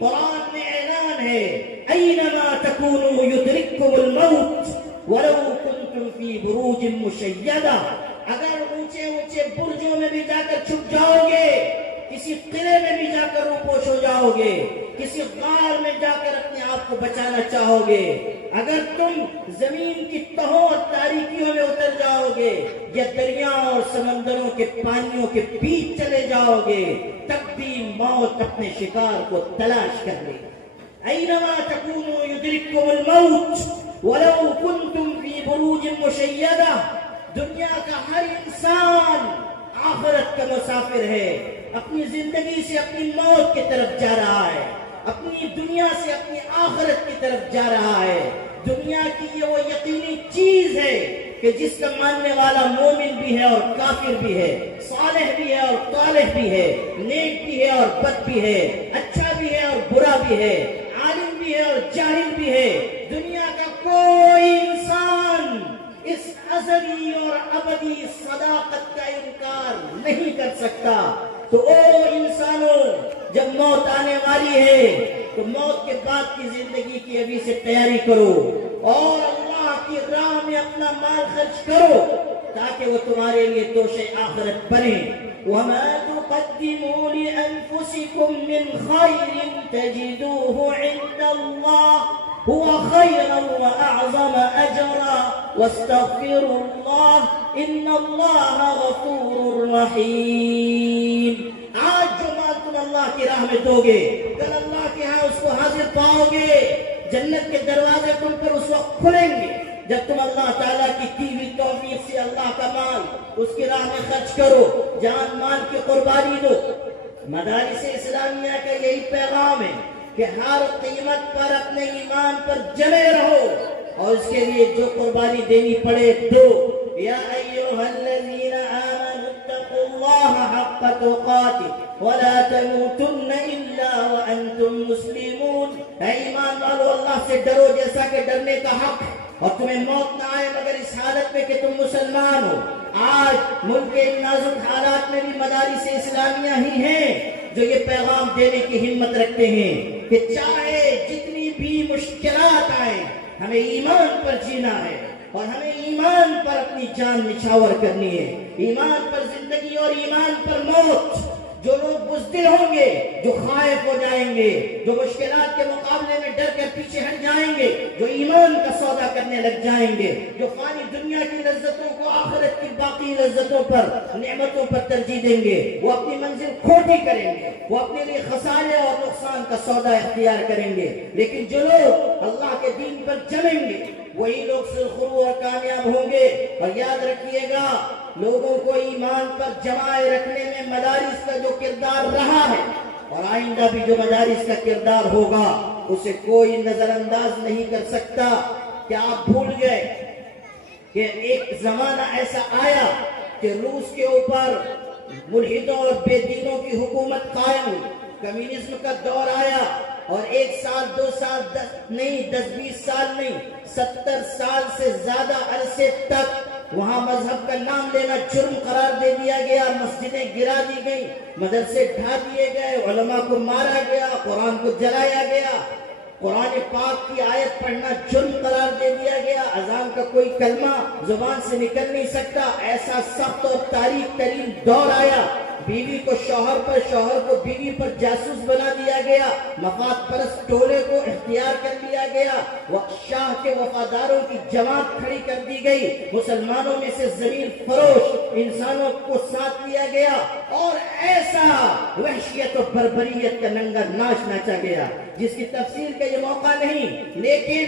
قرآن میں اعلان ہے اینما تکونوا یدرککم الموت ولو کنتم فی بروج مشیدہ، اگر اونچے اونچے برجوں میں بھی جا کر چھپ جاؤ گے، کسی قلعے میں بھی جا کر روپوش ہو جاؤ گے، کسی غار میں جا کر اپنے آپ کو بچانا چاہو گے، اگر تم زمین کی تہوں اور تاریکیوں میں اتر جاؤ گے یا دریاؤں اور سمندروں کے پانیوں کے بیچ چلے جاؤ گے، تب بھی موت اپنے شکار کو تلاش کر لے گی۔ اینما تکونوا یدرککم الموت ولو کنتم فی بروج مشیدہ، دنیا کا ہر انسان آخرت کا مسافر ہے، اپنی زندگی سے اپنی موت کی طرف جا رہا ہے، اپنی دنیا سے اپنی آخرت کی طرف جا رہا ہے۔ دنیا کی یہ وہ یقینی چیز ہے کہ جس کا ماننے والا مومن بھی ہے اور کافر بھی ہے، صالح بھی ہے اور طالح بھی ہے، نیک بھی ہے اور بد بھی ہے، اچھا بھی ہے اور برا بھی ہے، عالم بھی ہے اور جاہل بھی ہے۔ دنیا کا کوئی انسان اس ازلی اور ابدی صداقت کا انکار نہیں کر سکتا۔ تو او انسانوں، جب موت آنے والی ہے تو موت کے بعد کی زندگی کی ابھی سے تیاری کرو اور اللہ کی راہ میں اپنا مال خرچ کرو تاکہ وہ تمہارے لیے توشے آخرت بنے۔ وَمَا تُقَدِّمُوا لِأَنفُسِكُم مِّنْ خَيْرٍ تَجِدُوهُ عِندَ اللَّهِ هُوَ خَيْرًا وَأَعْظَمَ أَجْرًا وَاسْتَغْفِرُوا اللَّهَ إِنَّ اللَّهَ غَفُورٌ رَحِيمٌ۔ آج جو مال تم اللہ کی راہ میں دو گے، کل اللہ کے ہاں اس کو حاضر پاؤ گے۔ جنت کے دروازے تم پر اس وقت کھلیں گے جب تم اللہ تعالیٰ کی دی ہوئی توفیق سے اللہ کا مال اس کی راہ میں خرچ کرو، جان مال کی قربانی دو۔ مدارس اسلامیہ کا یہی پیغام ہے کہ ہر قیمت پر اپنے ایمان پر جمے رہو اور اس کے لیے جو قربانی دینی پڑے دو۔ یا ایھا الذین آمنوا اتقوا اللہ حق تقاتہ ولا تموتن الا وانتم مسلمون۔ اے ایمان والو، اللہ سے ڈرو جیسا کہ ڈرنے کا حق، اور تمہیں موت نہ آئے مگر اس حالت میں کہ تم مسلمان ہو۔ آج ملک کے نازک حالات میں بھی مدارس اسلامیہ ہی ہیں جو یہ پیغام دینے کی ہمت رکھتے ہیں کہ چاہے جتنی بھی مشکلات آئیں، ہمیں ایمان پر جینا ہے اور ہمیں ایمان پر اپنی جان نچھاور کرنی ہے، ایمان پر زندگی اور ایمان پر موت۔ جو لوگ بزدل ہوں گے، جو خائف ہو جائیں گے، جو مشکلات کے مقابلے میں ڈر کر پیچھے ہٹ جائیں گے، جو ایمان کا سودا کرنے لگ جائیں گے، جو فانی دنیا کی لذتوں کو آخرت کی باقی لذتوں پر، نعمتوں پر ترجیح دیں گے، وہ اپنی منزل کھوٹی کریں گے، وہ اپنے لیے خسارے اور نقصان کا سودا اختیار کریں گے۔ لیکن جو لوگ اللہ کے دین پر جمیں گے وہی لوگ سرخرو اور کامیاب ہوں گے۔ اور یاد رکھیے گا، لوگوں کو ایمان پر جمائے رکھنے میں مدارس کا جو کردار رہا ہے اور آئندہ بھی جو مدارس کا کردار ہوگا اسے کوئی نظر انداز نہیں کر سکتا۔ کیا آپ بھول گئے کہ ایک زمانہ ایسا آیا کہ روس کے اوپر ملحدوں اور بے دینوں کی حکومت قائم ہوئی، کمیونزم کا دور آیا، اور 1 سال 2 سال 10-20 سال نہیں، 70 سال سے زیادہ عرصے تک وہاں مذہب کا نام لینا جرم قرار دے دیا گیا، مسجدیں گرا دی گئی، مدرسے ڈھا دیے گئے، علماء کو مارا گیا، قرآن کو جلایا گیا، قرآن پاک کی آیت پڑھنا جرم قرار دے دیا گیا، اذان کا کوئی کلمہ زبان سے نکل نہیں سکتا، ایسا سخت اور تاریک ترین دور آیا۔ بیوی کو شوہر پر، شوہر کو بیوی پر جاسوس بنا دیا گیا، مفاد پرست ٹولے کو اختیار کر لیا گیا، شاہ کے وفاداروں کی جماعت کھڑی کر دی گئی، مسلمانوں میں سے زمین فروش انسانوں کو ساتھ لیا گیا، اور ایسا وحشیت و بربریت کا ننگا ناچ ناچا گیا جس کی تفصیل کا یہ موقع نہیں، لیکن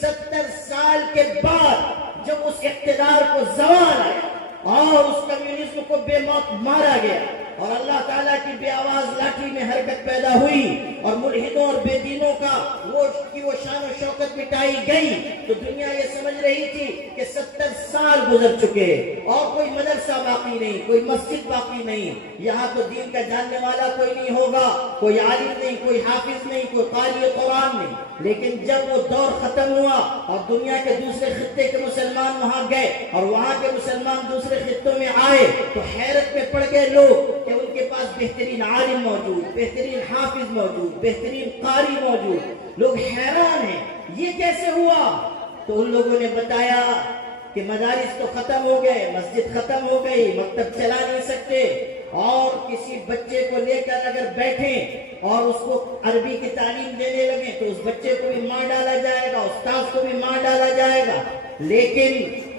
70 سال کے بعد جب اس اقتدار کو زوال آیا اور اس کمیونزم کو بے موت مارا گیا، اور اللہ تعالیٰ کی بے آواز لاٹھی میں حرکت پیدا ہوئی، اور ملحدوں اور بے دینوں کا وہ شان و شوکت مٹائی گئی، تو دنیا یہ سمجھ رہی تھی کہ 70 سال گزر چکے اور کوئی مدرسہ باقی نہیں، کوئی مسجد باقی نہیں، یہاں تو دین کا جاننے والا کوئی نہیں ہوگا، کوئی عالم نہیں، کوئی حافظ نہیں، کوئی قاری قرآن نہیں۔ لیکن جب وہ دور ختم ہوا اور دنیا کے دوسرے خطے کے مسلمان وہاں گئے اور وہاں کے مسلمان دوسرے خطوں میں آئے، تو حیرت میں پڑ گئے لوگ کہ ان کے پاس بہترین عالم موجود، بہترین حافظ موجود، بہترین قاری موجود، لوگ حیران ہیں یہ کیسے ہوا؟ تو ان لوگوں نے بتایا کہ مدارس تو ختم ہو گئے، مسجد ختم ہو گئی، مکتب چلا نہیں سکتے، اور کسی بچے کو لے کر اگر بیٹھیں اور اس کو عربی کی تعلیم دینے لگیں تو اس بچے کو بھی مار ڈالا جائے گا، استاذ کو بھی مار ڈالا جائے گا۔ لیکن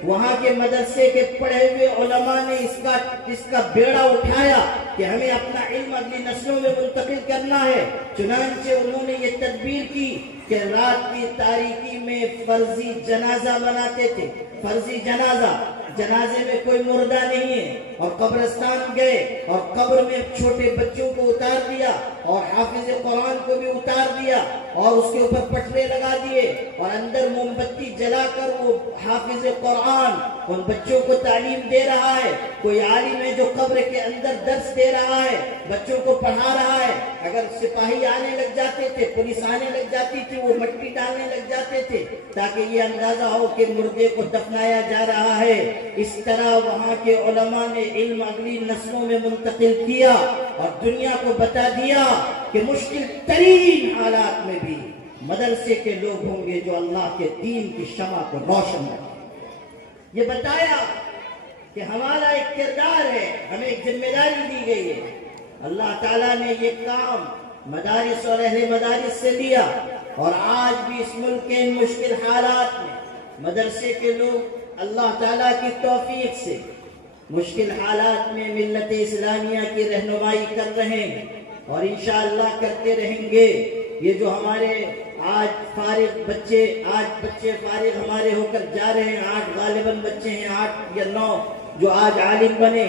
وہاں کے مدرسے کے پڑھے ہوئے علماء نے اس کا بیڑا اٹھایا کہ ہمیں اپنا علم اگلی نسلوں میں منتقل کرنا ہے، چنانچہ انہوں نے یہ تدبیر کی کہ رات کی تاریکی میں فرضی جنازہ مناتے تھے، فرضی جنازے میں کوئی مردہ نہیں ہے، اور قبرستان گئے اور قبر میں چھوٹے بچوں کو اتار دیا اور حافظ قرآن کو بھی اتار دیا اور اس کے اوپر پٹرے لگا دیے، اور اندر موم بتی جلا کر وہ حافظ قرآن ان بچوں کو تعلیم دے رہا ہے، کوئی عالم ہے جو قبر کے اندر درس دے رہا ہے، بچوں کو پڑھا رہا ہے۔ اگر سپاہی آنے لگ جاتے تھے، پولیس آنے لگ جاتی تھی، وہ مٹی ڈالنے لگ جاتے تھے تاکہ یہ اندازہ ہو کہ مردے کو دفنایا جا رہا ہے۔ اس طرح وہاں کے علماء نے علم اگلی نسلوں میں منتقل کیا اور دنیا کو بتا دیا کہ مشکل ترین حالات میں بھی مدرسے کے لوگ ہوں گے جو اللہ کے دین کی شمع کو روشن رکھیں۔ یہ بتایا کہ ہمارا ایک کردار ہے، ہمیں ایک ذمہ داری دی گئی ہے۔ اللہ تعالیٰ نے یہ کام مدارس اور اہل مدارس سے لیا، اور آج بھی اس ملک کے ان مشکل حالات میں مدرسے کے لوگ اللہ تعالیٰ کی توفیق سے مشکل حالات میں ملت اسلامیہ کی رہنمائی کر رہے ہیں، اور انشاءاللہ کرتے رہیں گے۔ یہ جو ہمارے آج بچے فارغ ہمارے ہو کر جا رہے ہیں، 8 غالباً بچے ہیں، 8 یا 9 جو آج عالم بنے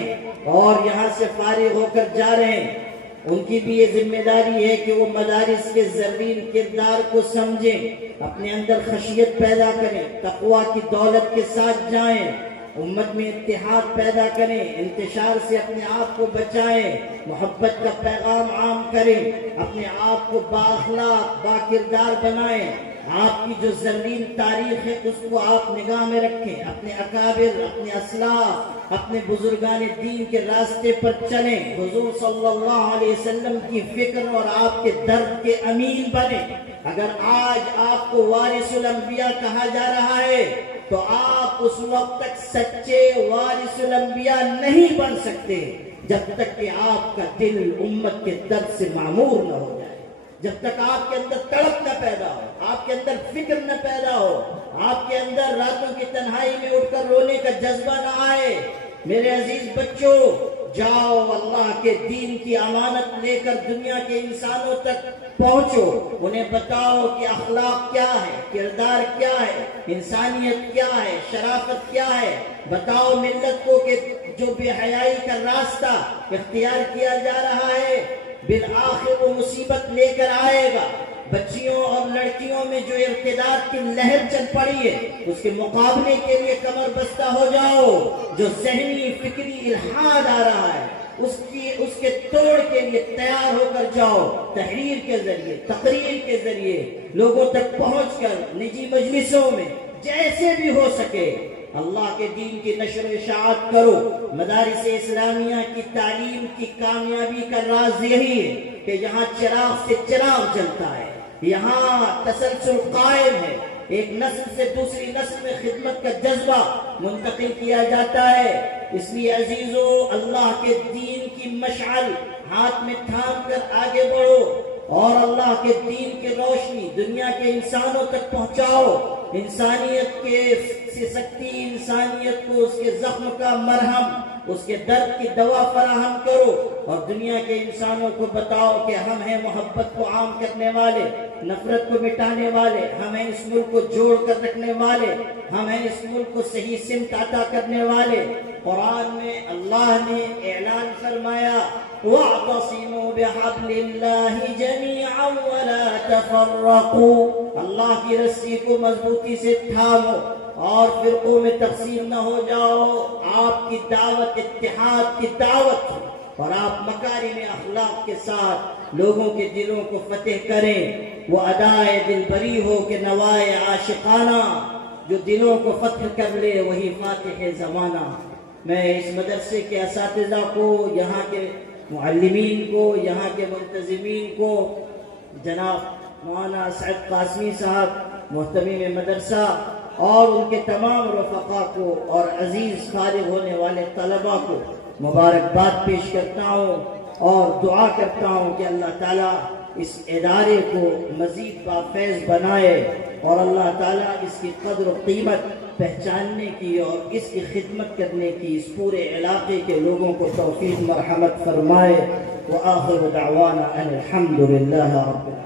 اور یہاں سے فارغ ہو کر جا رہے ہیں، ان کی بھی یہ ذمہ داری ہے کہ وہ مدارس کے زرین کردار کو سمجھیں، اپنے اندر خشیت پیدا کریں، تقویٰ کی دولت کے ساتھ جائیں، امت میں اتحاد پیدا کریں، انتشار سے اپنے آپ کو بچائیں، محبت کا پیغام عام کریں، اپنے آپ کو بااخلاق باکردار بنائیں، آپ کی جو زرین تاریخ ہے اس کو آپ نگاہ میں رکھیں، اپنے اکابر، اپنے اسلاف، اپنے بزرگان دین کے راستے پر چلیں، حضور صلی اللہ علیہ وسلم کی فکر اور آپ کے درد کے امین بنیں۔ اگر آج آپ کو وارث الانبیاء کہا جا رہا ہے تو آپ اس وقت تک سچے وارث الانبیاء نہیں بن سکتے جب تک کہ آپ کا دل امت کے درد سے معمور نہ ہو جائے، جب تک آپ کے اندر تڑپ نہ پیدا ہو، آپ کے اندر فکر نہ پیدا ہو، آپ کے اندر راتوں کی تنہائی میں اٹھ کر رونے کا جذبہ نہ آئے۔ میرے عزیز بچوں، جاؤ اللہ کے دین کی امانت لے کر دنیا کے انسانوں تک پہنچو، انہیں بتاؤ کہ اخلاق کیا ہے، کردار کیا ہے، انسانیت کیا ہے، شرافت کیا ہے۔ بتاؤ ملت کو کہ جو بے حیائی کا راستہ اختیار کیا جا رہا ہے بالآخر وہ مصیبت لے کر آئے گا۔ بچیوں اور لڑکیوں میں جو ارتداد کی لہر چل پڑی ہے اس کے مقابلے کے لیے کمر بستہ ہو جاؤ. جو ذہنی فکری الحاد آ رہا ہے اس کے توڑ کے لیے تیار ہو کر جاؤ. تحریر کے ذریعے، تقریر کے ذریعے لوگوں تک پہنچ کر نجی مجلسوں میں جیسے بھی ہو سکے اللہ کے دین کی نشر و اشاعت کرو. مدارس اسلامیہ کی تعلیم کی کامیابی کا راز یہی ہے کہ یہاں چراغ سے چراغ جلتا ہے، یہاں تسلسل قائم ہے، ایک نسل سے دوسری نسل میں خدمت کا جذبہ منتقل کیا جاتا ہے. اس لیے عزیزو، اللہ کے دین کی مشعل ہاتھ میں تھام کر آگے بڑھو اور اللہ کے دین کی روشنی دنیا کے انسانوں تک پہنچاؤ. انسانیت سے سکتی انسانیت کو اس کے زخم کا مرہم، اس کے درد کی دوا فراہم کرو اور دنیا کے انسانوں کو بتاؤ کہ ہم ہیں محبت کو عام کرنے والے، نفرت کو مٹانے والے، ہم ہیں اس ملک کو جوڑ کر رکھنے والے، ہم ہیں اس ملک کو صحیح سمت عطا کرنے والے. قرآن میں اللہ نے اعلان فرمایا وَاعْتَصِمُوا بِحَبْلِ اللَّهِ جَمِيعًا وَلَا تَفَرَّقُوا. اللہ کی رسی کو مضبوطی سے تھامو اور فرقوں میں تقسیم نہ ہو جاؤ. آپ کی دعوت اتحاد کی دعوت اور آپ مکارم اخلاق کے ساتھ لوگوں کے دلوں کو فتح کریں. وہ ادائے دل بری ہو کہ نوائے عاشقانہ، جو دلوں کو فتح کر لے وہی فاتح زمانہ. میں اس مدرسے کے اساتذہ کو، یہاں کے معلمین کو، یہاں کے منتظمین کو، جناب مولانا سعد قاسمی صاحب محتمیم مدرسہ اور ان کے تمام رفقا کو اور عزیز فارغ ہونے والے طلباء کو مبارکباد پیش کرتا ہوں اور دعا کرتا ہوں کہ اللہ تعالیٰ اس ادارے کو مزید بافیض بنائے اور اللہ تعالیٰ اس کی قدر و قیمت پہچاننے کی اور اس کی خدمت کرنے کی اس پورے علاقے کے لوگوں کو توفیق مرحمت فرمائے. وآخر دعوانا ان الحمد للہ رب العالمین.